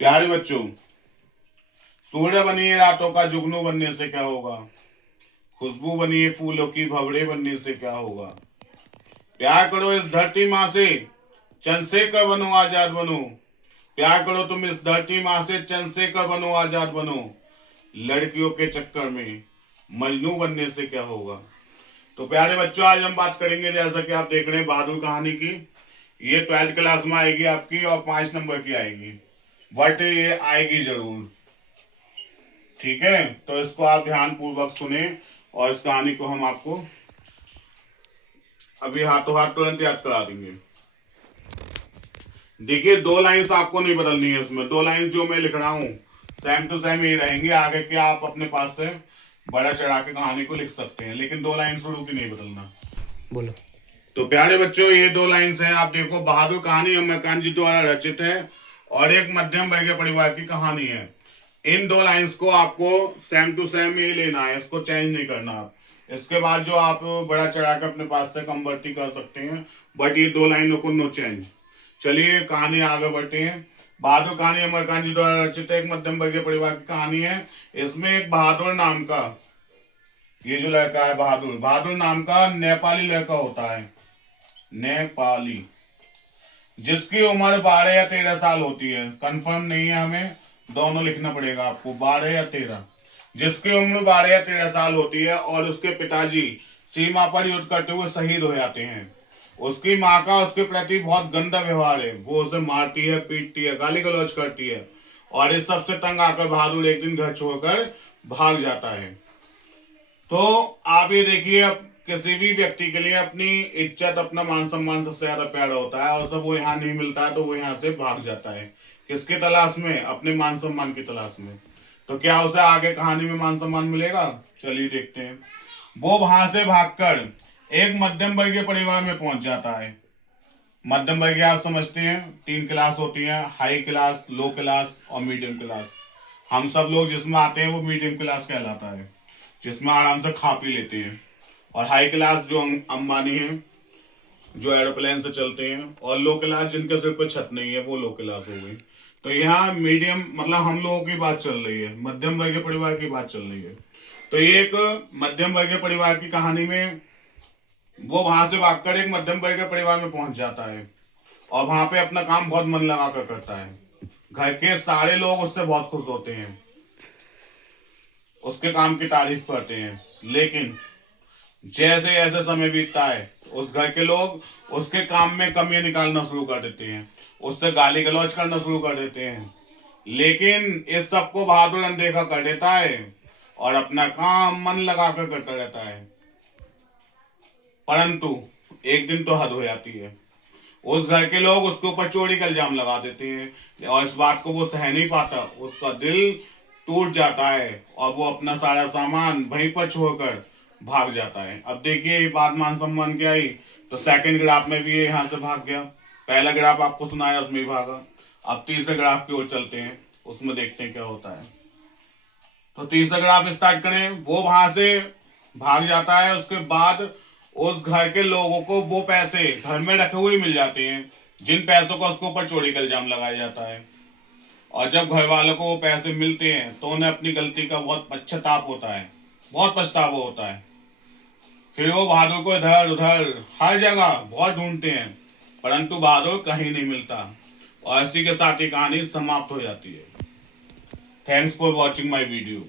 प्यारे बच्चों, सूर्य बनिए रातों का जुगनू बनने से क्या होगा। खुशबू बनिए फूलों की भवरे बनने से क्या होगा। प्यार करो इस धरती माँ से, चंद्रशेखर बनो आजाद बनो। प्यार करो तुम इस धरती माँ से, चंद्रशेखर बनो आजाद बनो। लड़कियों के चक्कर में मजनू बनने से क्या होगा। तो प्यारे बच्चों, आज हम बात करेंगे, जैसा कि आप देख रहे हैं, बहादुर कहानी की। ये 12th क्लास में आएगी आपकी और 5 नंबर की आएगी, बट ये आएगी जरूर। ठीक है, तो इसको आप ध्यान पूर्वक सुने और इस कहानी को हम आपको अभी हाथों हाथ तुरंत याद करा देंगे। देखिए, 2 लाइन्स आपको नहीं बदलनी है इसमें। 2 लाइन जो मैं लिख रहा हूँ सेम टू सेम ही रहेंगी। आगे के आप अपने पास से बड़ा चढ़ा के कहानी को लिख सकते हैं, लेकिन 2 लाइन शुरू की नहीं बदलना। बोलो। तो प्यारे बच्चों, ये 2 लाइन्स हैं। आप देखो, बहादुर कहानी उमाकांत जी द्वारा रचित है और एक मध्यम वर्गीय परिवार की कहानी है। इन 2 लाइन्स को आपको सेम टू सेम ही लेना है, इसको चेंज नहीं करना आप। इसके बाद जो आप बड़ा चढ़ा के अपने पास से कन्वर्ट कर सकते हैं, बट ये 2 लाइनों को नो चेंज। चलिए कहानी आगे बढ़ते हैं। बहादुर कहानी उमाकांत जी द्वारा रचित एक मध्यम वर्गीय परिवार की कहानी है। इसमें एक बहादुर नाम का, ये जो लड़का है बहादुर, बहादुर नाम का नेपाली लड़का होता है। नेपाली, जिसकी उम्र 12 या 13 साल होती है। कंफर्म नहीं है, हमें दोनों लिखना पड़ेगा आपको, 12 या 13। जिसकी उम्र 12 या 13 साल होती है और उसके पिताजी सीमा पर युद्ध करते हुए शहीद हो जाते हैं। उसकी माँ का उसके प्रति बहुत गंदा व्यवहार है। वो उसे मारती है, पीटती है, गाली गलौज करती है। और इस सब से तंग आकर बहादुर एक दिन घर छोड़कर भाग जाता है। तो आप ये देखिए, अब किसी भी व्यक्ति के लिए अपनी इज्जत, अपना मान सम्मान सबसे ज्यादा प्यारा होता है, और सब वो यहाँ नहीं मिलता है तो वो यहाँ से भाग जाता है। किसकी तलाश में? अपने मान सम्मान की तलाश में। तो क्या उसे आगे कहानी में मान सम्मान मिलेगा? चलिए देखते हैं। वो वहां से भागकर एक मध्यम वर्गीय परिवार में पहुंच जाता है। मध्यम वर्गीय आप समझते हैं, 3 क्लास होती है, हाई क्लास, लो क्लास और मीडियम क्लास। हम सब लोग जिसमें आते हैं वो मीडियम क्लास कहलाता है, जिसमें आराम से खा पी लेते हैं। और हाई क्लास जो अंबानी हैं, जो एरोप्लेन से चलते हैं। और लो क्लास जिनके सिर पर छत नहीं है, वो लो क्लास हो गई। तो यहाँ मीडियम मतलब हम लोगों की बात चल रही है, मध्यम वर्गीय परिवार की बात चल रही है। तो ये एक मध्यम वर्गीय परिवार की कहानी में वो वहां से भागकर एक मध्यम वर्गीय परिवार में पहुंच जाता है और वहां पे अपना काम बहुत मन लगा कर करता है। घर के सारे लोग उससे बहुत खुश होते हैं, उसके काम की तारीफ करते हैं। लेकिन जैसे जैसे समय बीतता है, उस घर के लोग उसके काम में कमी निकालना शुरू कर देते हैं, उससे गाली गलौज करना शुरू कर देते हैं। लेकिन इस सबको बहादुर अनदेखा कर देता है और अपना काम मन लगा कर करता रहता है। परंतु एक दिन तो हद हो जाती है। उस घर के लोग उसके ऊपर चोरी का इल्जाम लगा देते हैं और इस बात को वो सह नहीं पाता, उसका दिल टूट जाता है और वो अपना सारा सामान वहीं पर छोड़कर भाग जाता है। अब देखिए, ये बात मान सम्मान की आई तो सेकंड ग्राफ में भी ये यहाँ से भाग गया। पहला ग्राफ आपको सुनाया, उसमें भी भागा। अब तीसरे ग्राफ की ओर चलते हैं, उसमें देखते हैं क्या होता है। तो तीसरा ग्राफ स्टार्ट करें। वो वहां से भाग जाता है, उसके बाद उस घर के लोगों को वो पैसे घर में रखे हुए मिल जाते हैं जिन पैसों का उसके ऊपर चोरी का इल्जाम लगाया जाता है। और जब घर वालों को वो पैसे मिलते हैं तो उन्हें अपनी गलती का बहुत पश्चाताप होता है, बहुत पछतावा होता है। फिर वो बहादुर को इधर उधर हर जगह बहुत ढूंढते हैं, परंतु बहादुर कहीं नहीं मिलता। और इसी के साथ ये कहानी समाप्त हो जाती है। Thanks for watching my video.